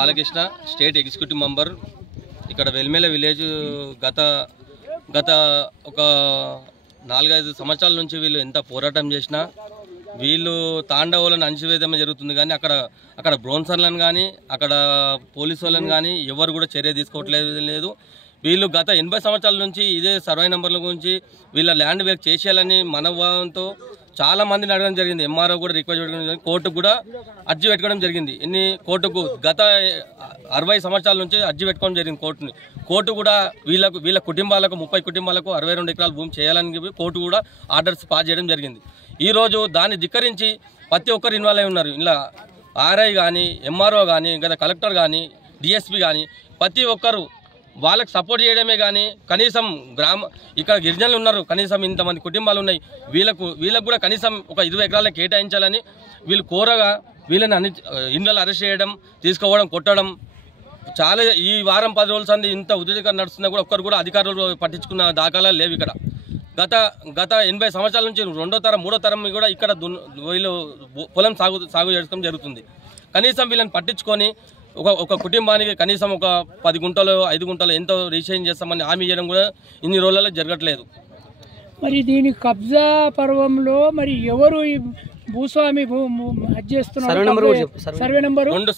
Balakrishna, state executive member. ఇక్కడ వెల్మెల village గత ఒక 4-5 సంవత్సరాల నుంచి వీళ్ళు ఎంత పోరాటం చేసినా వీళ్ళు తాండవులను అణచివేయడమే జరుగుతుంది. కానీ అక్కడ బ్రోన్సర్లను కానీ అక్కడ పోలీసు వాళ్ళని కానీ ఎవరు కూడా చర్య తీసుకోవట్లేదు. వీళ్ళు గత 80 సంవత్సరాల నుంచి ఇదే సర్వే నెంబర్ల గురించి వీళ్ళ ల్యాండ్ వేర్ చేసేయాలని మనోభావంతో చాలా మందిని అడగడం జరిగింది. ఎంఆర్ఓ కూడా రిక్వెస్ట్ పెట్టడం జరిగింది, కోర్టుకు కూడా అర్జీ పెట్టుకోవడం జరిగింది. కోర్టుకు గత 60 సంవత్సరాల నుంచి అర్జీ పెట్టుకోవడం జరిగింది కోర్టు కూడా వీళ్ళ కుటుంబాలకు 30 కుటుంబాలకు 62 ఎకరాల భూమి చేయాలని కోర్టు కూడా ఆర్డర్స్ పాస్ చేయడం జరిగింది. ఈరోజు దాన్ని ధిక్కరించి ప్రతి ఒక్కరు ఇన్వాల్వ్ అయి ఉన్నారు. ఇలా ఆర్ఐ కానీ, ఎంఆర్ఓ కానీ, గత కలెక్టర్ కానీ, డిఎస్పీ కానీ ప్రతి ఒక్కరు వాళ్ళకి సపోర్ట్ చేయడమే. కానీ కనీసం ఇక్కడ గిరిజనులు ఉన్నారు, కనీసం ఇంతమంది కుటుంబాలు ఉన్నాయి, వీళ్ళకు కూడా కనీసం ఒక 20 ఎకరాలకు కేటాయించాలని వీళ్ళు కోరగా వీళ్ళని ఇళ్ళలో అరెస్ట్ చేయడం, తీసుకోవడం, కొట్టడం చాలా. ఈ వారం 10 రోజుల సంది ఇంత ఉద్యోగం నడుస్తున్నా కూడా ఒక్కరు కూడా అధికారులు పట్టించుకున్న దాఖలాలు లేవు. ఇక్కడ గత 80 సంవత్సరాల నుంచి 2వ తరం 3వ తరం కూడా ఇక్కడ వీళ్ళు పొలం సాగు చేసుకోవడం జరుగుతుంది. కనీసం వీళ్ళని పట్టించుకొని ఒక కుటుంబానికి కనీసం ఒక 10 గుంటలు 5 గుంటలు ఎంతో రిజిస్ట్రేషన్ చేస్తామని హామీ చేయడం కూడా ఇన్ని రోజులలో జరగట్లేదు. మరి దీని కబ్జా పర్వంలో మరి ఎవరు ఈ భూస్వామి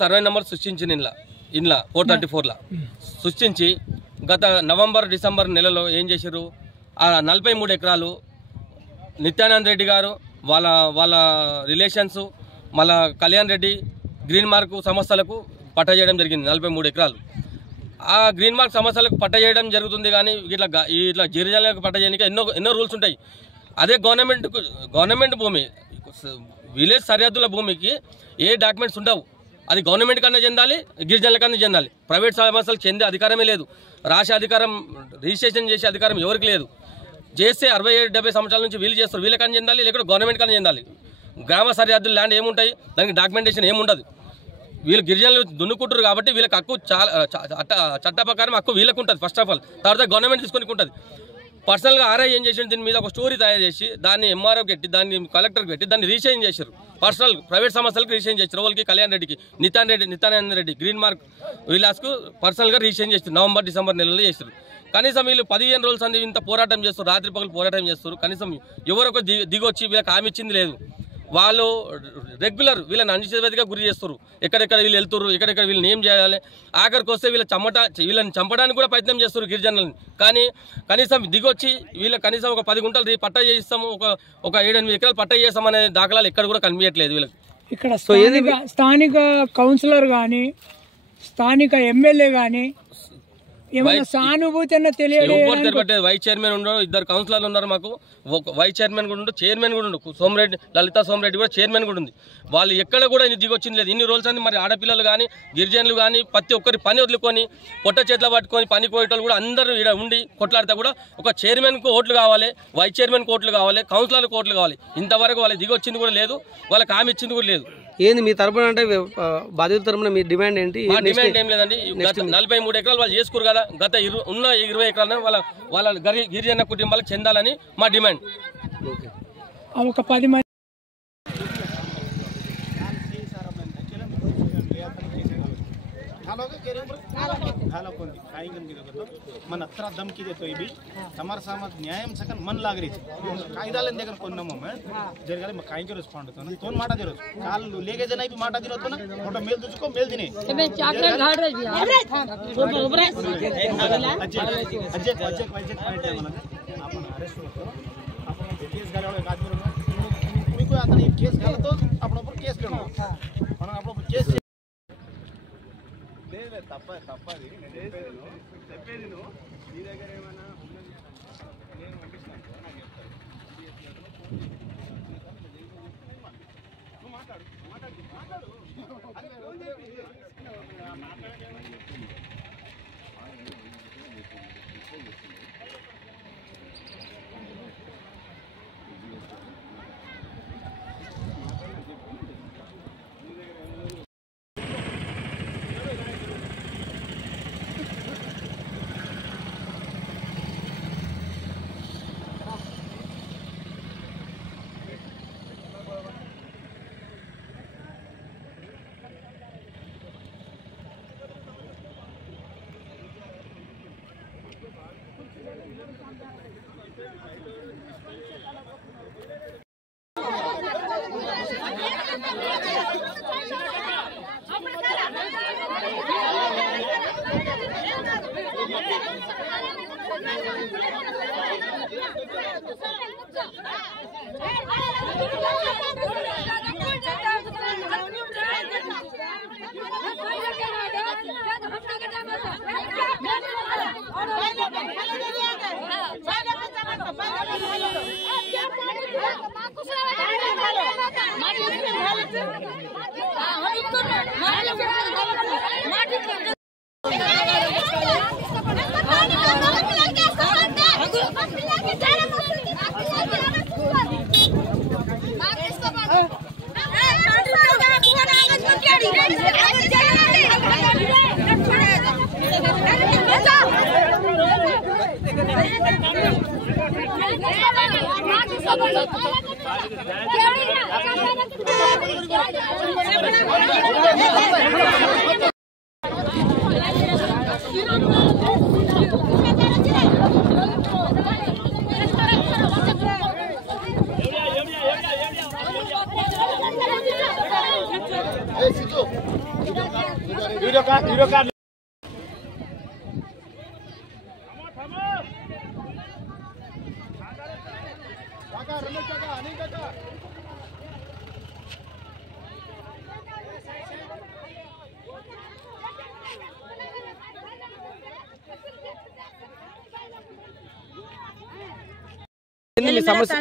సర్వే నెంబర్ సృష్టించిన ఇండ్ల 434లా సృష్టించి గత నవంబర్ డిసెంబర్ నెలలో ఏం చేశారు, ఆ 43 ఎకరాలు నిత్యానంద రెడ్డి గారు వాళ్ళ రిలేషన్స్ మళ్ళా కళ్యాణ్ రెడ్డి గ్రీన్ మార్క్ సంస్థలకు పట్ట చేయడం జరిగింది. 43 ఎకరాలు ఆ గ్రీన్ మార్క్ సంస్థలకు పట్ట చేయడం జరుగుతుంది. కానీ ఇట్లా గిరిజనులకు పట్ట చేయడానికి ఎన్నో రూల్స్ ఉంటాయి. అదే గవర్నమెంట్ భూమి, విలేజ్ సరిహద్దుల భూమికి ఏ డాక్యుమెంట్స్ ఉండవు. అది గవర్నమెంట్ కన్నా చెందాలి, గిరిజనుల కన్నా చెందాలి. ప్రైవేట్ సంస్థలు చెందే అధికారమే లేదు. రాసే అధికారం, రిజిస్ట్రేషన్ చేసే అధికారం ఎవరికి లేదు. చేస్తే 60-70 సంవత్సరాల నుంచి వీళ్ళు చేస్తారు, వీళ్ళకన్నా చెందాలి, లేకపోతే గవర్నమెంట్ కన్నా చెందాలి. గ్రామ సరిహద్దుల ల్యాండ్ ఏముంటాయి, దానికి డాక్యుమెంటేషన్ ఏముండదు. వీళ్ళు గిరిజనులు దున్నుకుంటారు కాబట్టి వీళ్ళకి హక్కు చట్ట ప్రకారం హక్కు వీళ్ళకు ఉంటుంది. ఫస్ట్ ఆఫ్ ఆల్ తర్వాత గవర్నమెంట్ తీసుకొని ఉంటుంది. పర్సనల్గా ఆర్ఐ ఏం చేసి దీని మీద ఒక స్టోరీ తయారు చేసి దాన్ని ఎంఆర్ఓకి పెట్టి దాన్ని కలెక్టర్కి పెట్టి దాన్ని రిజిస్ట్రేషన్ చేశారు. పర్సనల్ ప్రైవేట్ సంస్థలకు రిజిస్ట్రేషన్ చేశారు. వాళ్ళకి కళ్యాణ్ రెడ్డికి, నిత్యానంద రెడ్డి గ్రీన్ మార్క్ విలాస్కు పర్సనల్గా రిజిస్ట్రేషన్ చేస్తారు. నవంబర్ డిసెంబర్ నెలలో చేస్తారు. కనీసం వీళ్ళు 15 రోజుల సంది ఇంత పోరాటం చేస్తారు, రాత్రి పగలు పోరాటం చేస్తారు. కనీసం ఎవరొక దిగొచ్చి వీళ్ళకి హామీ ఇచ్చింది లేదు. వాళ్ళు రెగ్యులర్ వీళ్ళని అణచివేతగా గురి చేస్తారు. ఎక్కడెక్కడ వీళ్ళు వెళ్తారు, ఎక్కడెక్కడ వీళ్ళని ఏం చేయాలి, ఆఖరికి వస్తే వీళ్ళని చంపడానికి కూడా ప్రయత్నం చేస్తారు గిరిజనులని. కానీ కనీసం దిగొచ్చి వీళ్ళకి కనీసం ఒక 10 గుంటలు పట్ట చేయిస్తాము, ఒక 7-8 ఎకరాలు పట్ట చేస్తామనే దాఖలాలు ఎక్కడ కూడా కనిపించట్లేదు వీళ్ళకి. ఇక్కడ స్థానిక కౌన్సిలర్ కానీ స్థానిక ఎమ్మెల్యే కానీ ఏమైనా సానుభూతి అన్న తెలియదు. వైస్ చైర్మన్ ఉండరు, 2 కౌన్సిలర్లు ఉన్నారు. మాకు వైస్ చైర్మన్ కూడా ఉండు, చైర్మన్ కూడా ఉండు. లలితా సోమరెడ్డి కూడా చైర్మన్ కూడా ఉంది. వాళ్ళు ఎక్కడ కూడా దిగొచ్చింది లేదు. ఇన్ని రోజులు అంది. మరి ఆడపిల్లలు కానీ గిరిజనులు కానీ ప్రతి ఒక్కరి పని వదులుకొని పొట్ట చేతిలో పట్టుకొని పని పోయేటోళ్ళు కూడా అందరూ ఇక్కడ ఉండి కొట్లాడితే కూడా ఒక చైర్మన్కు ఓట్లు కావాలి, వైస్ చైర్మన్కి ఓట్లు కావాలి, కౌన్సిలర్కి ఓట్లు కావాలి. ఇంతవరకు వాళ్ళకి దిగొచ్చింది కూడా లేదు, వాళ్ళకి హామీ ఇచ్చింది కూడా లేదు. ఏంది మీ తరపున అంటే బాధితుల తరపున మీ డిమాండ్ ఏంటి? మా డిమాండ్ ఏం లేదండి. 43 ఎకరాలు వాళ్ళు చేసుకోరు కదా, గత ఉన్న 20 ఎకరాలను వాళ్ళ గిరిజన కుటుంబాలకు చెందాలని మా డిమాండ్. ఒక 10 మంది मन अत्र धमकी देतो ये भी हमारे सामने न्याय सकन मन लाग रही थी कायदा लेने देखन कोण नमो मैं जरगाले मैं काई के रिस्पॉन्ड होता ना तोन माटा दिरो काल लेके जना भी माटा दिरो तो ना फोटो मेल तुझको मेल दिने मैं चाकरा घाट रे भी फोटो उबरे अजय पॉइंट है मला आपण अरेस्ट होतो आपण केस घालावे एक आदमी तुम्ही कोई आता केस घालतो आपण ऊपर केस करनो पण आपण केस తప్పది నేను చెప్పేది నువ్వు నీ దగ్గర ఏమైనా నేను పంపిస్తాను నాకు చెప్తాను నువ్వు మాట్లాడు वीडियो का ఏంది మీ సమస్య?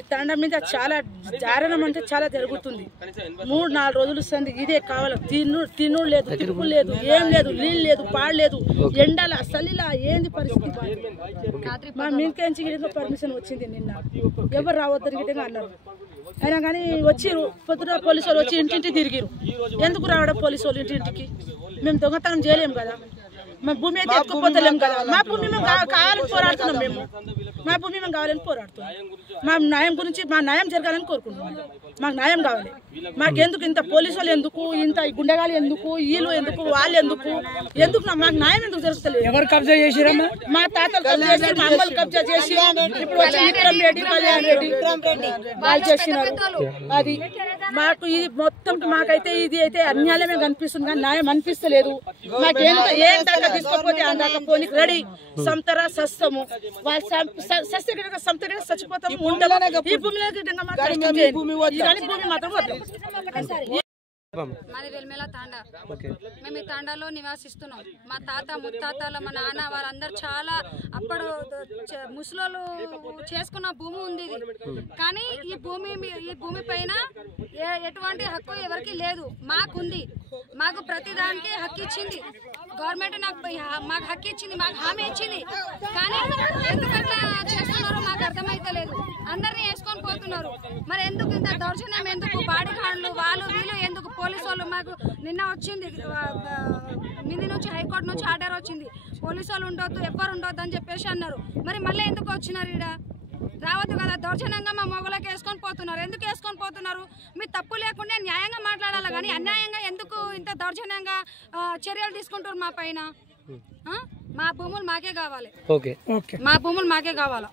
ఈ తండ మీద చాలా జారణం అంటే చాలా జరుగుతుంది. 3-4 రోజులు వస్తుంది. ఇదే కావాలి. తినుడు లేదు, తిరుగు లేదు, ఏం లేదు, నీళ్ళు లేదు, పాడలేదు, ఎండల అసలు ఏంది పరిస్థితి. మా మీకేంచి పర్మిషన్ వచ్చింది నిన్న. ఎవరు రావద్దని గిట్టగా అన్నారు. అయినా కానీ వచ్చి పొద్దున పోలీసు వాళ్ళు వచ్చి ఇంటింటి తిరిగిరు. ఎందుకు రావడం పోలీసు వాళ్ళు ఇంటింటికి? మేము దొంగతనం చేయలేము కదా, మా భూమి అయితే ఎత్తుకుపోతలేము కదా. మా భూమి మేము కావాలని పోరాడుతున్నాం. మా భూమి మేము కావాలని పోరాడుతున్నాం. మా న్యాయం గురించి మా న్యాయం జరగాలని కోరుకుంటున్నాం. మాకు న్యాయం కావాలి. మాకెందుకు ఇంత పోలీసు వాళ్ళు ఎందుకు, ఇంత గుండెగాలు ఎందుకు, వీళ్ళు ఎందుకు, వాళ్ళు ఎందుకు మాకు న్యాయం ఎందుకు జరుగుతలేదు? ఎవరు కబ్జా చేసిరమ్మా? మా తాతలు కబ్జా చేసి, మా అమ్మలు కబ్జా చేసి, ఇప్పుడు వచ్చి విక్రమ్ రెడ్డి, కళ్యాణ్ రెడ్డి వాళ్ళు చేసినారు. అది మాకు ఇది మొత్తం మాకైతే ఇది అయితే అన్యాయమే కనిపిస్తుంది కానీ న్యాయం అనిపిస్తలేదు. మాకేంత ఏం దాకా తీసుకోకపోతే ఆ దాకా పోనీకి రెడీ. సంతరా సస్తము వాళ్ళు సంతగా చచ్చిపోతాము. ఉండదు ఈ భూమిలో భూమి మాత్రం వద్దు. మాది వెల్మెల తాండా. మేము ఈ తాండాలో నివాసిస్తున్నాం. మా తాత ముత్తాతల మా నాన్న వాళ్ళందరూ చాలా అప్పుడు ముసలోళ్ళు చేసుకున్న భూమి ఉంది ఇది. కానీ ఈ భూమి పైన ఎటువంటి హక్కు ఎవరికి లేదు. మాకుంది. మాకు ప్రతిదానికి హక్కు ఇచ్చింది గవర్నమెంట్. మాకు హక్కు ఇచ్చింది, మాకు హామీ ఇచ్చింది. కానీ ఎందుకంటే చేస్తున్నారో మాకు అర్థమైతలేదు. అందరినీ వేసుకొని పోతున్నారు. మరి ఎందుకు ఇంత దౌర్జన్యం? ఎందుకు బాడీ గార్డులు వాళ్ళు వీళ్ళు ఎందుకు? పోలీసు వాళ్ళు మాకు నిన్న వచ్చింది మిది నుంచి హైకోర్టు నుంచి ఆర్డర్ వచ్చింది. పోలీసు వాళ్ళు ఉండొద్దు, ఎవ్వరు ఉండొద్దు అని చెప్పేసి అన్నారు. మరి మళ్ళీ ఎందుకు వచ్చినారు? ఈడ రావద్దు కదా. దౌర్జన్యంగా మా మొగలకి వేసుకొని పోతున్నారు. ఎందుకు వేసుకొని పోతున్నారు? మీ తప్పు లేకుండా న్యాయంగా మాట్లాడాలి కానీ అన్యాయంగా ఎందుకు ఇంత దౌర్జన్యంగా చర్యలు తీసుకుంటారు మా పైన? మా భూములు మాకే కావాలి. మా భూములు మాకే కావాలి.